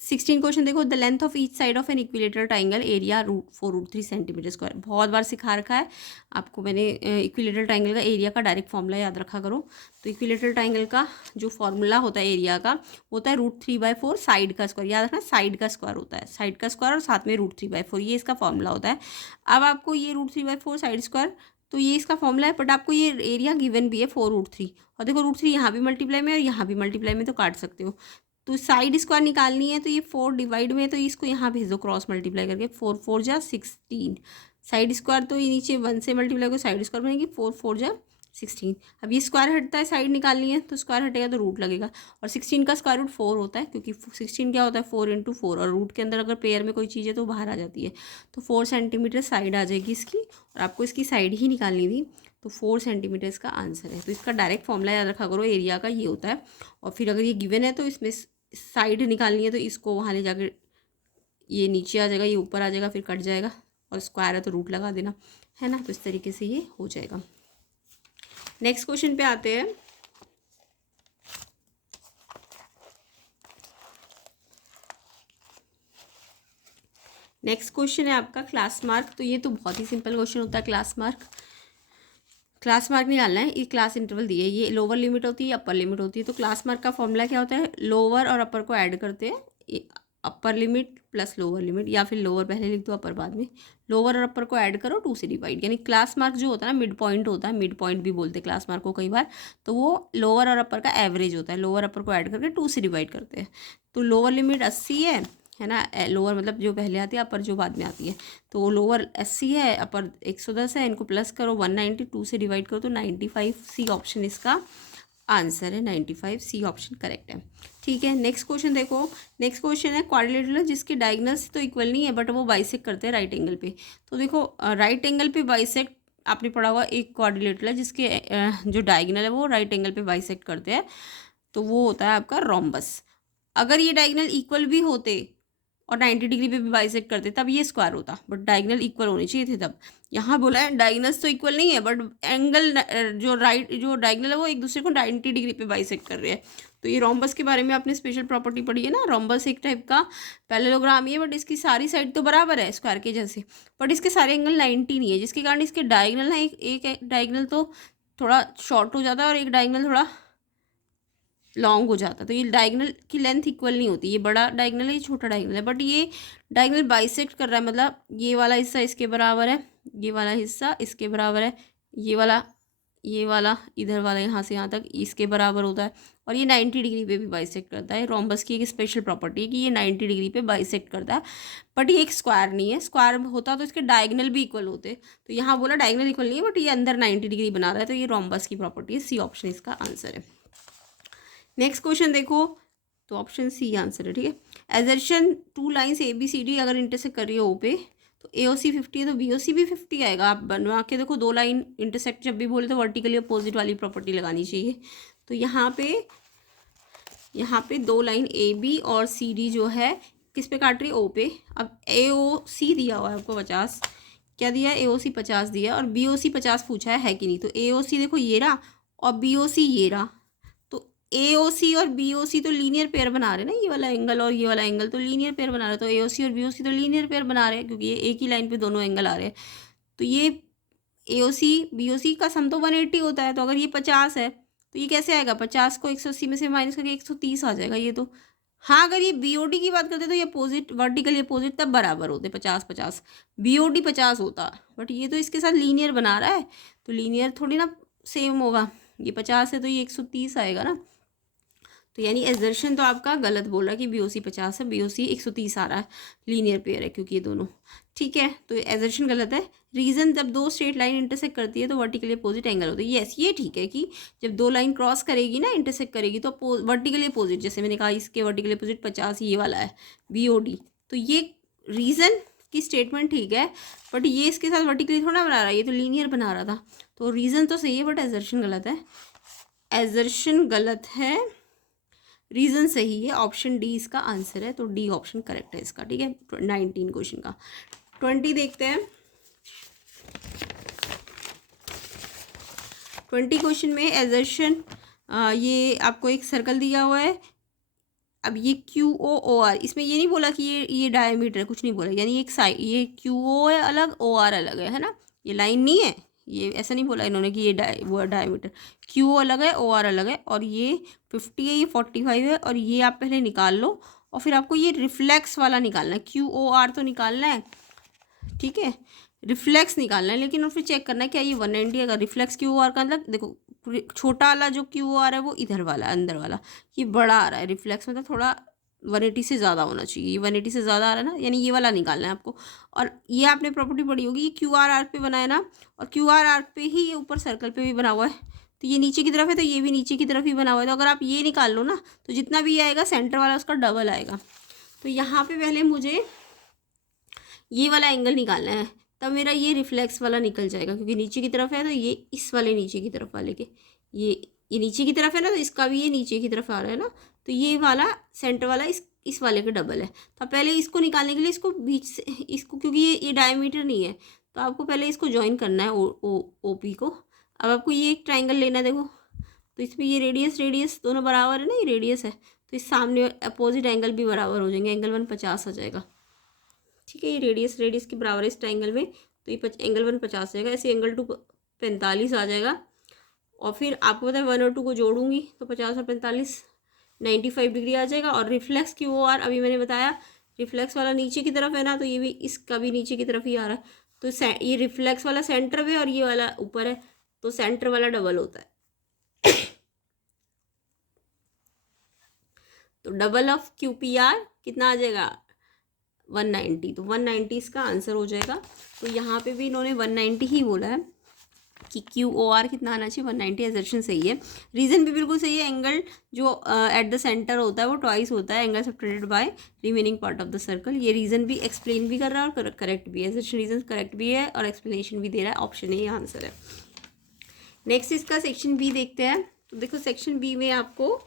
16 क्वेश्चन देखो, the length of each side of an equilateral triangle, area √4√3 centimetre square. बहुत बार सिखा रखा है आपको मैंने, इक्विलेटरल ट्राइंगल का एरिया का डायरेक्ट फॉर्मूला याद रखा करो। तो इक्विलेटरल ट्राइंगल का जो फॉर्मूला होता है एरिया का, होता है √3/4 साइड का स्क्वायर, याद रखना साइड का स्क्वायर होता है, साइड का स्क्वायर और साथ में √3/4, ये इसका फॉर्मूला होता है। अब आपको ये √3/4 साइड स्क्वायर, तो ये इसका फॉर्मूला है, बट आपको ये एरिया गिवन भी है 4√3, और देखो √3 यहाँ भी मल्टीप्लाई में और यहाँ भी मल्टीप्लाई में, तो काट सकते हो। तो साइड स्क्वायर निकालनी है, तो ये 4 डिवाइड में, तो इसको यहाँ भेज दो क्रॉस मल्टीप्लाई करके, 4 4 जा 16, साइड स्क्वायर तो ये नीचे 1 से मल्टीप्लाई को साइड स्क्वायर बनेगी, 4 4 जा 16। अब ये स्क्वायर हटता है, साइड निकालनी है तो स्क्वायर हटेगा तो रूट लगेगा, और 16 का स्क्वायर रूट 4 होता है, क्योंकि 16 क्या होता है 4 इंटू 4, और रूट के अंदर अगर पेयर में कोई चीज़ है तो बाहर आ जाती है। तो 4 सेंटीमीटर साइड आ जाएगी इसकी, और आपको इसकी साइड ही निकालनी थी, तो 4 सेंटीमीटर इसका आंसर है। तो इसका डायरेक्ट फॉर्मूला याद रखा करो एरिया का, ये होता है। और फिर अगर ये गिवन है तो इसमें साइड निकालनी है, तो इसको वहाँ ले जाकर ये नीचे आ जाएगा, ये ऊपर आ जाएगा, फिर कट जाएगा, और स्क्वायर है तो रूट लगा देना, है ना। तो इस तरीके से ये हो जाएगा। नेक्स्ट क्वेश्चन पे आते हैं। नेक्स्ट क्वेश्चन है आपका क्लास मार्क। तो ये तो बहुत ही सिंपल क्वेश्चन होता है, क्लास मार्क। क्लास मार्क निकालना है, ये क्लास इंटरवल दी है, ये लोअर लिमिट होती है, अपर लिमिट होती है। तो क्लास मार्क का फॉर्मूला क्या होता है, लोअर और अपर को ऐड करते हैं, upper limit plus lower limit, या फिर लोअर पहले लिख दो अपर बाद में, लोअर और अपर को ऐड करो 2 से डिवाइड। यानी क्लास मार्क जो होता है ना, मिड पॉइंट होता है, मिड पॉइंट भी बोलते हैं क्लास मार्क को कई बार, तो वो लोअर और अपर का एवरेज होता है, लोअर अपर को ऐड करके 2 से डिवाइड करते हैं। तो लोअर लिमिट 80 है ना, लोअर मतलब जो पहले आती है, अपर जो बाद में आती है। तो लोअर 80 है, अपर 110 है, इनको प्लस करो 190, 2 से डिवाइड करो तो 95, सी ऑप्शन इसका आंसर है, 95 सी ऑप्शन करेक्ट है। ठीक है, नेक्स्ट क्वेश्चन देखो। नेक्स्ट क्वेश्चन है क्वाड्रिलेटरल जिसके डायगोनल्स तो इक्वल नहीं है, बट वो बाइसेक्ट करते हैं राइट एंगल पे। तो देखो राइट एंगल पे बाइसेक्ट आपने पढ़ा हुआ, एक क्वाड्रिलेटरल है जिसके जो डायगोनल है वो राइट एंगल पे बाइसेक्ट करते हैं, तो वो होता है आपका रोम्बस। अगर ये डायगोनल इक्वल भी होते और 90 डिग्री पे भी बाइसेक्ट करते तब ये स्क्वायर होता, बट डायगोनल इक्वल होने चाहिए थे तब। यहाँ बोला है डायगोनल्स तो इक्वल नहीं है, बट एंगल जो डायगोनल है वो एक दूसरे को 90 डिग्री पे बाइसेक्ट कर रहे हैं। तो ये रोम्बस के बारे में आपने स्पेशल प्रॉपर्टी पढ़ी है ना, रोम्बस एक टाइप का पैरेललोग्राम ही है, बट इसकी सारी साइड तो बराबर है स्क्वायर के जैसे, बट इसके सारे एंगल 90 नहीं है, जिसके कारण इसके डायगोनल है, एक डायगोनल तो थोड़ा शॉर्ट हो जाता है और एक डायगोनल थोड़ा लॉन्ग हो जाता है। तो ये डायगोनल की लेंथ इक्वल नहीं होती, ये बड़ा डायगोनल है, ये छोटा डायगोनल है, बट ये डायगोनल बाइसेक्ट कर रहा है, मतलब ये वाला हिस्सा इसके बराबर है, ये वाला हिस्सा इसके बराबर है, ये वाला ये वाला इधर वाला यहाँ से यहाँ तक इसके बराबर होता है, और ये 90 डिग्री पे भी बाइसेक्ट करता है। रोम्बस की एक स्पेशल प्रॉपर्टी है कि ये 90 डिग्री पे बाइसेक्ट करता है, बट ये एक स्क्वायर नहीं है। स्क्वायर होता तो इसके डायगनल भी इक्वल होते, तो यहाँ बोला डायगनल इक्वल नहीं है, बट ये अंदर 90 डिग्री बना रहा है, तो ये रोम्बस की प्रॉपर्टी है। सी ऑप्शन इसका आंसर है। नेक्स्ट क्वेश्चन देखो, तो ऑप्शन सी आंसर है, ठीक है। एजर्शन 2 लाइन्स ABCD अगर इंटरसेक्ट कर रही है ओ पे, तो AOC 50 है तो BOC भी 50 आएगा। आप बनवा के देखो, 2 लाइन इंटरसेक्ट जब भी बोले तो वर्टिकली अपोजिट वाली प्रॉपर्टी लगानी चाहिए। तो यहाँ पे 2 लाइन AB और CD जो है किस पे काट रही है, O पे। अब AOC दिया हुआ है आपको 50, क्या दिया है, AOC 50 दिया, और BOC 50 पूछा है कि नहीं। तो AOC देखो ये रहा, और BOC ये रहा, तो AOC और BOC तो लीनियर पेयर बना रहे हैं ना, ये वाला एंगल और ये वाला एंगल तो लीनियर पेयर बना रहे हैं। तो AOC और BOC तो लीनियर पेयर बना रहे हैं, क्योंकि ये एक ही लाइन पे दोनों एंगल आ रहे हैं। तो ये AOC BOC का सम तो 180 होता है, तो अगर ये 50 है तो ये कैसे आएगा, 50 को 180 में से माइनस करके 130 आ जाएगा ये तो। हाँ, अगर ये BOD की बात करते तो ये अपोजिट, वर्टिकली अपोजिट तब बराबर होते 50-50, BOD 50 होता, बट ये तो इसके साथ लीनियर बना रहा है, तो लीनियर थोड़ी ना सेम होगा। ये 50 है तो ये 130 आएगा ना। तो यानी एजर्शन तो आपका गलत बोल रहा है कि BOC 50 है, BOC 130 आ रहा है, लीनियर पेयर है क्योंकि ये दोनों, ठीक है। तो एजर्शन गलत है। रीज़न, जब 2 स्ट्रेट लाइन इंटरसेक्ट करती है तो वर्टिकली अपोजिट एंगल होता है। यस, ये ठीक है कि जब 2 लाइन क्रॉस करेगी ना, इंटरसेक्ट करेगी, तो वर्टिकली अपोजिट, जैसे मैंने कहा इसके वर्टिकली अपोजिट 50 ये वाला है BOD, तो ये रीज़न की स्टेटमेंट ठीक है, बट ये इसके साथ वर्टिकली थोड़ा बना रहा है, ये तो लीनियर बना रहा था। तो रीज़न तो सही है, बट एजर्शन गलत है। एजर्शन गलत है, रीज़न सही है। ऑप्शन डी इसका आंसर है, तो डी ऑप्शन करेक्ट है इसका, ठीक है। 19 क्वेश्चन का। 20 देखते हैं। 20 क्वेश्चन में एजर्शन, ये आपको एक सर्कल दिया हुआ है। अब ये QOR, इसमें ये नहीं बोला कि ये डायमीटर, कुछ नहीं बोला, यानी एक साइड, ये QO है अलग, OR अलग है ना, ये लाइन नहीं है, ये ऐसा नहीं बोला इन्होंने कि ये वो डायमीटर, QO अलग है, OR अलग है, और ये 50 है, ये 45 है, और ये आप पहले निकाल लो, और फिर आपको ये रिफ्लेक्स वाला निकालना है। QOR तो निकालना है, ठीक है, रिफ्लेक्स निकालना है, लेकिन और फिर चेक करना है क्या ये 190 अगर रिफ्लेक्स QOR का, मतलब देखो छोटा वाला जो QOR है वो इधर वाला अंदर वाला, ये बड़ा आ रहा है, रिफ्लेक्स मतलब थोड़ा 180 से ज़्यादा होना चाहिए, ये 180 से ज़्यादा आ रहा है ना, यानी ये वाला निकालना है आपको। और ये आपने प्रॉपर्टी पढ़ी होगी, ये QR आर्क पे बना है ना, और QR आर्क पे ही ये ऊपर सर्कल पे भी बना हुआ है, तो ये नीचे की तरफ है, तो ये भी नीचे की तरफ ही बना हुआ है। तो अगर आप ये निकाल लो ना, तो जितना भी आएगा सेंटर वाला उसका डबल आएगा। तो यहाँ पर पहले मुझे ये वाला एंगल निकालना है, तब मेरा ये रिफ्लेक्स वाला निकल जाएगा, क्योंकि नीचे की तरफ है, तो ये इस वाले नीचे की तरफ वाले के, ये नीचे की तरफ है ना, तो इसका भी ये नीचे की तरफ आ रहा है ना, तो ये वाला सेंटर वाला इस वाले का डबल है। तो पहले इसको निकालने के लिए इसको बीच से, इसको, क्योंकि ये डायमीटर नहीं है, तो आपको पहले इसको ज्वाइन करना है OP को। अब आपको ये एक ट्राइंगल लेना है, देखो, तो इसमें ये रेडियस दोनों बराबर है ना, ये रेडियस है, तो इस सामने अपोजिट एंगल भी बराबर हो जाएंगे, एंगल 1 50 आ जाएगा, ठीक है। ये रेडियस के बराबर है इस ट्राइंगल में, तो ये एंगल 1 50 आएगा, ऐसे एंगल 2 45 आ जाएगा। और फिर आपको पता है 1 और 2 को जोड़ूंगी तो 50 और 45 95 डिग्री आ जाएगा। और रिफ्लेक्स QOR अभी मैंने बताया, रिफ्लेक्स वाला नीचे की तरफ है ना, तो ये भी इसका भी नीचे की तरफ ही आ रहा है, तो ये रिफ्लेक्स वाला सेंटर पे और ये वाला ऊपर है, तो सेंटर वाला डबल होता है। तो डबल ऑफ QPR कितना आ जाएगा, 190, तो 190 इसका आंसर हो जाएगा। तो यहाँ पे भी इन्होंने 190 ही बोला है कि QOR कितना आना चाहिए, 190, एजर्शन सही है। रीज़न भी बिल्कुल सही है, एंगल जो एट द सेंटर होता है वो ट्वाइस होता है angle subtracted by remaining part of the circle. ये रीज़न भी एक्सप्लेन भी कर रहा है और करेक्ट भी है, एजर्शन रीज़न करेक्ट भी है और एक्सप्लेनेशन भी दे रहा है, ऑप्शन ए आंसर है। नेक्स्ट इसका सेक्शन बी देखते हैं। तो देखो सेक्शन बी में आपको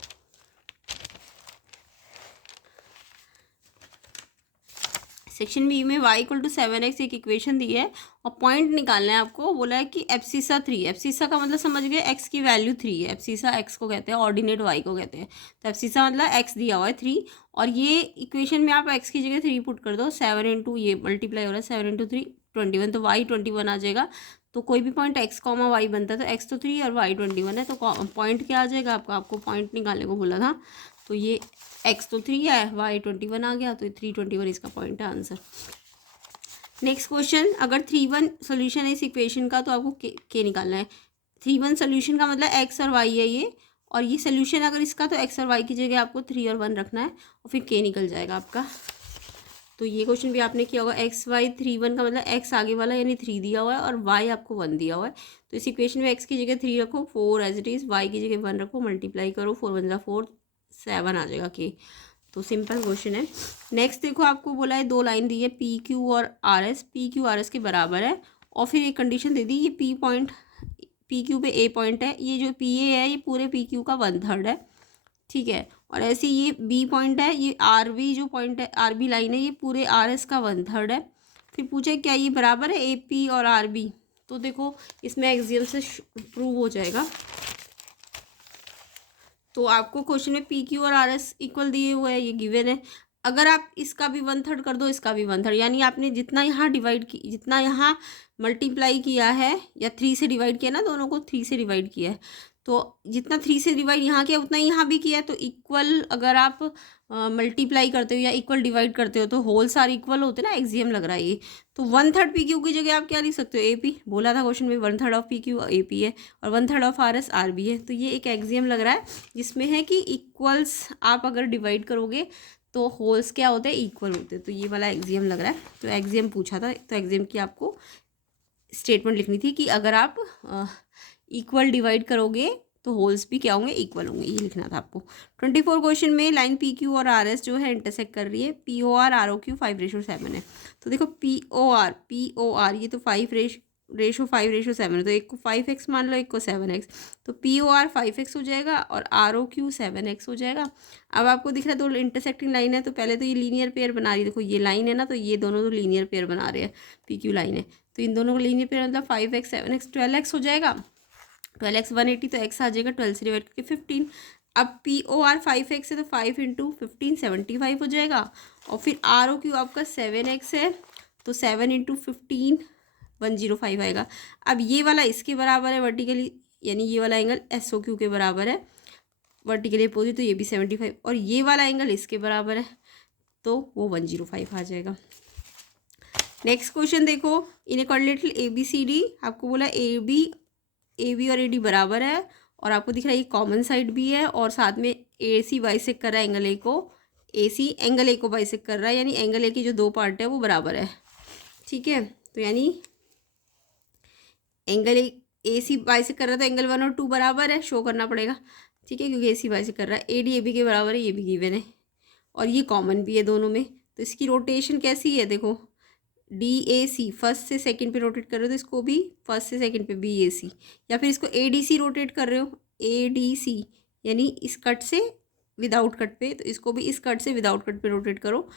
सेक्शन बी में y = 7x एक इक्वेशन दी है और पॉइंट निकालना है आपको। बोला है कि एब्सिसा 3, एब्सिसा का मतलब समझ गए x की वैल्यू 3 है, एब्सिसा x को कहते हैं, ऑर्डिनेट y को कहते हैं। तो एब्सिसा मतलब x दिया हुआ है 3, और ये इक्वेशन में आप x की जगह 3 पुट कर दो, 7 × ये मल्टीप्लाई हो रहा है 7 × 3 21, तो y 21 आ जाएगा। तो कोई भी पॉइंट x, y बनता है, तो x तो 3 और y 21 है, तो पॉइंट क्या आ जाएगा आपका, आपको पॉइंट निकालने को बोला था, तो ये x तो 3 है, y 21 आ गया, तो 321 इसका पॉइंट है, आंसर। नेक्स्ट क्वेश्चन, अगर 3 1 सोल्यूशन है इस इक्वेशन का, तो आपको के निकालना है। 3 1 सोल्यूशन का मतलब एक्स और वाई है ये, और ये सोल्यूशन अगर इसका तो एक्स और वाई की जगह आपको 3 और 1 रखना है और फिर के निकल जाएगा आपका। तो ये क्वेश्चन भी आपने किया होगा। एक्स वाई 3 1 का मतलब एक्स आगे वाला यानी 3 दिया हुआ है और वाई आपको 1 दिया हुआ है। तो इस इक्वेशन में एक्स की जगह 3 रखो, 4 एज इट इज़, वाई की जगह 1 रखो, मल्टीप्लाई करो, 4 1 4 7 आ जाएगा के। तो सिंपल क्वेश्चन है। नेक्स्ट देखो, आपको बोला है 2 लाइन दी है पी क्यू और R S, P Q R S के बराबर है, और फिर एक कंडीशन दे दी, ये पी पॉइंट, पी क्यू पे ए पॉइंट है, ये जो पी ए है ये पूरे पी क्यू का 1/3 है, ठीक है। और ऐसे ये बी पॉइंट है, ये आर बी जो पॉइंट है, आर बी लाइन है, ये पूरे आर एस का 1/3 है। फिर पूछे क्या ये बराबर है ए पी और आर बी, तो देखो इसमें एक्सियम से प्रूव हो जाएगा। तो आपको क्वेश्चन में पी क्यू और आर एस इक्वल दिए हुए हैं, ये गिवन है। अगर आप इसका भी 1/3 कर दो, इसका भी 1/3, यानी आपने जितना यहाँ डिवाइड की, जितना यहाँ मल्टीप्लाई किया है या 3 से डिवाइड किया ना, दोनों को 3 से डिवाइड किया है, तो जितना 3 से डिवाइड यहाँ किया उतना यहाँ भी किया है। तो इक्वल अगर आप मल्टीप्लाई करते हो या इक्वल डिवाइड करते हो तो होल सारे इक्वल होते हैं ना, एक्सियम लग रहा है ये। तो 1/3 पी क्यू की जगह आप क्या लिख सकते हो, ए पी। बोला था क्वेश्चन में 1/3 of P Q A P है और 1/3 of R S R B है। तो ये एक एक्सियम लग रहा है जिसमें है कि इक्वल्स आप अगर डिवाइड करोगे तो होल्स क्या होते हैं, इक्वल होते हैं। तो ये वाला एक्सियम लग रहा है। तो एक्सियम पूछा था, तो एक्सियम की आपको स्टेटमेंट लिखनी थी कि अगर आप इक्वल डिवाइड करोगे तो होल्स भी क्या होंगे, इक्वल होंगे, ये लिखना था आपको। 24 क्वेश्चन में लाइन पी क्यू और आर एस जो है इंटरसेक्ट कर रही है, P O R R O Q 5:7 है। तो देखो पी ओ आर ये तो 5:5:7 है, तो एक को 5x मान लो, एक को 7x, तो पी ओ आर 5x हो जाएगा और आर ओ क्यू 7x हो जाएगा। अब आपको दिख रहा है दो इंटरसेक्टिंग लाइन है, तो पहले तो ये लीनियर पेयर बना रही है, देखो ये लाइन है ना, तो ये दोनों तो लीनियर पेयर बना रहे हैं, पी क्यू लाइन है, तो इन दोनों का लीनियर पेयर मतलब 5x 7x 12x हो जाएगा। 12x 180, तो x आ जाएगा 12 से डिवाइड करके 15। अब पी ओ आर 5x है, तो 5 × 15 75 हो जाएगा। और फिर आर ओ क्यू आपका 7x है, तो 7 × 15 105 आएगा। अब ये वाला इसके बराबर है वर्टिकली, यानी ये वाला एंगल एस ओ क्यू के बराबर है वर्टिकली अपोजिट, तो ये भी 75, और ये वाला एंगल इसके बराबर है, तो वो 105 आ जाएगा। नेक्स्ट क्वेश्चन देखो, in a quadrilateral A B C D, आपको बोला ए बी और ए डी बराबर है, और आपको दिख रहा है ये कॉमन साइड भी है, और साथ में ए सी बाइसेक्ट कर रहा है एंगल ए को, ए सी एंगल ए को बाइसेक्ट कर रहा है, यानी एंगल ए की जो दो पार्ट है वो बराबर है, ठीक है। तो यानी एंगल ए सी बाइसेक्ट कर रहा है, तो एंगल 1 और 2 बराबर है, शो करना पड़ेगा, ठीक है, क्योंकि ए सी बाइसेक्ट कर रहा है। ए डी ए बी के बराबर है, ये भी गिवन है, और ये कॉमन भी है दोनों में। तो इसकी रोटेशन कैसी है, देखो डी ए सी फर्स्ट से सेकंड पे रोटेट कर रहे हो, तो इसको भी फर्स्ट से सेकंड पे बी ए सी, या फिर इसको ए डी सी रोटेट कर रहे हो, ए डी सी यानी इस कट से विदाउट कट पे, तो इसको भी इस कट से विदाउट कट पे रोटेट करो,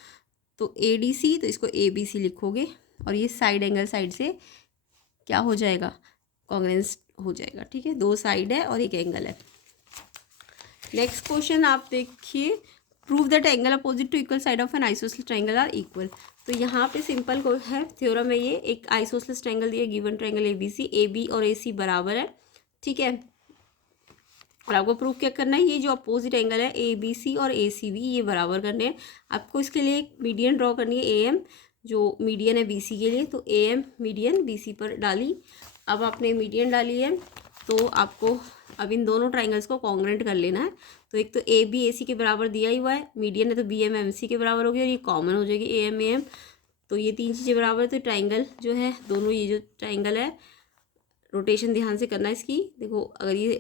तो ए डी सी, तो इसको ए बी सी लिखोगे, और ये साइड एंगल साइड से क्या हो जाएगा, कॉन्ग्रुएंस हो जाएगा, ठीक है, दो साइड है और एक एंगल है। नेक्स्ट क्वेश्चन आप देखिए, prove that angle opposite to equal side of an isosceles triangle are equal. तो यहाँ पे सिंपल को है थ्योरम है, ये एक आइसोसेलेस ट्रायंगल दिया, given triangle A B C, A B और ए सी बराबर है, ठीक है, और आपको प्रूव क्या करना है, ये जो अपोजिट एंगल है ए बी सी और ए सी बी ये बराबर करने हैं। आपको इसके लिए एक मीडियन ड्रॉ करनी है, ए एम जो मीडियन है बी सी के लिए, तो A M median B C पर डाली। अब आपने मीडियन डाली है, तो आपको अब इन दोनों ट्राइंगल्स को कॉन्ग्रुएंट कर लेना है। तो एक तो ए बी ए सी के बराबर दिया ही हुआ है, मीडियन है तो बी एम एम सी के बराबर होगी, और ये कॉमन हो जाएगी ए एम, तो ये तीन चीज़ें बराबर है। तो ट्राइंगल जो है दोनों, ये जो ट्राइंगल है रोटेशन ध्यान से करना है इसकी, देखो अगर ये